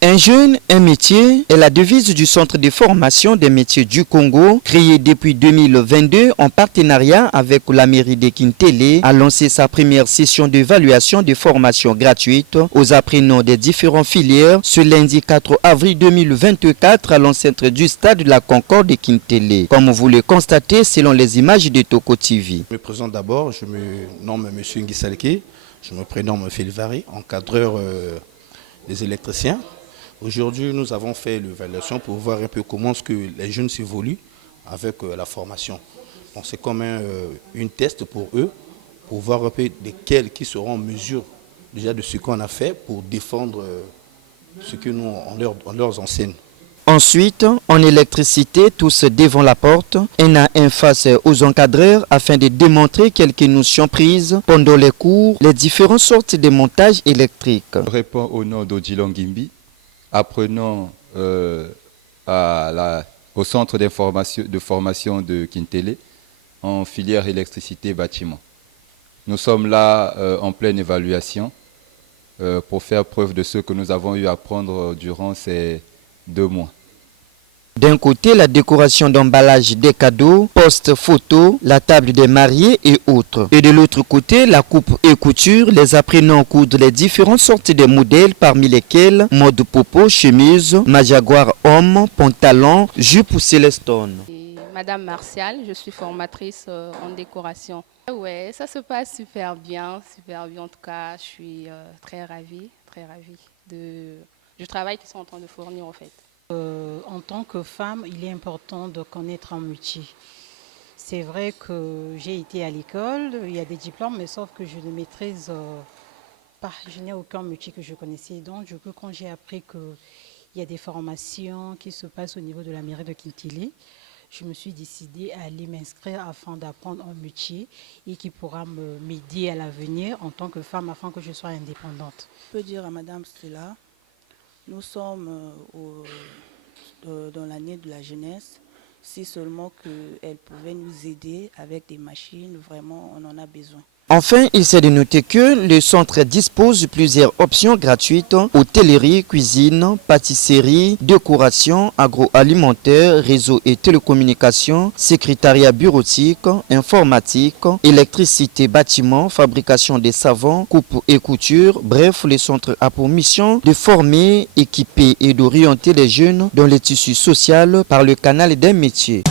Un jeune, un métier est la devise du Centre de formation des métiers du Congo, créé depuis 2022 en partenariat avec la mairie de Kintélé, a lancé sa première session d'évaluation de formation gratuite aux apprenants des différentes filières ce lundi 4 avril 2024 à l'enceinte du stade de la Concorde de Kintélé. Comme vous le constatez selon les images de Toko TV. Je me présente d'abord, je me nomme M. Ngisalke, je me prénomme Félivary, encadreur des électriciens. Aujourd'hui, nous avons fait l'évaluation pour voir un peu comment est-ce que les jeunes s'évoluent avec la formation. Donc c'est comme une test pour eux, pour voir un peu desquels qui seront en mesure déjà de ce qu'on a fait pour défendre ce que nous on leur enseigne. Ensuite, en électricité, tous devant la porte, un à un face aux encadreurs afin de démontrer quelques notions prises pendant les cours, les différentes sortes de montages électriques. Je réponds au nom d'Odilon Gimbi, apprenant au centre de formation de Kintélé en filière électricité bâtiment. Nous sommes là en pleine évaluation pour faire preuve de ce que nous avons eu à apprendre durant ces 2 mois. D'un côté, la décoration d'emballage des cadeaux, postes photos, la table des mariés et autres. Et de l'autre côté, la coupe et couture, les apprenants coudent les différentes sortes de modèles parmi lesquels mode popo, chemise, majaguar homme, pantalon, jupe ou célestone. Madame Martial, je suis formatrice en décoration. Ouais, ça se passe super bien en tout cas. Je suis très ravie du travail qu'ils sont en train de fournir en fait. En tant que femme, il est important de connaître un métier. C'est vrai que j'ai été à l'école, il y a des diplômes, mais sauf que je ne maîtrise pas, je n'ai aucun métier que je connaissais. Donc, du coup, quand j'ai appris qu'il y a des formations qui se passent au niveau de la mairie de Kintélé, je me suis décidée à aller m'inscrire afin d'apprendre un métier et qui pourra m'aider à l'avenir en tant que femme afin que je sois indépendante. Je peux dire à Madame Stella, nous sommes dans l'année de la jeunesse. Si seulement qu'elle pouvait nous aider avec des machines, vraiment on en a besoin. Enfin, il s'est de noter que le centre dispose de plusieurs options gratuites, hôtellerie, cuisine, pâtisserie, décoration, agroalimentaire, réseau et télécommunications, secrétariat bureautique, informatique, électricité, bâtiment, fabrication des savons, coupe et couture. Bref, le centre a pour mission de former, équiper et d'orienter les jeunes dans le tissu social par le canal des métiers.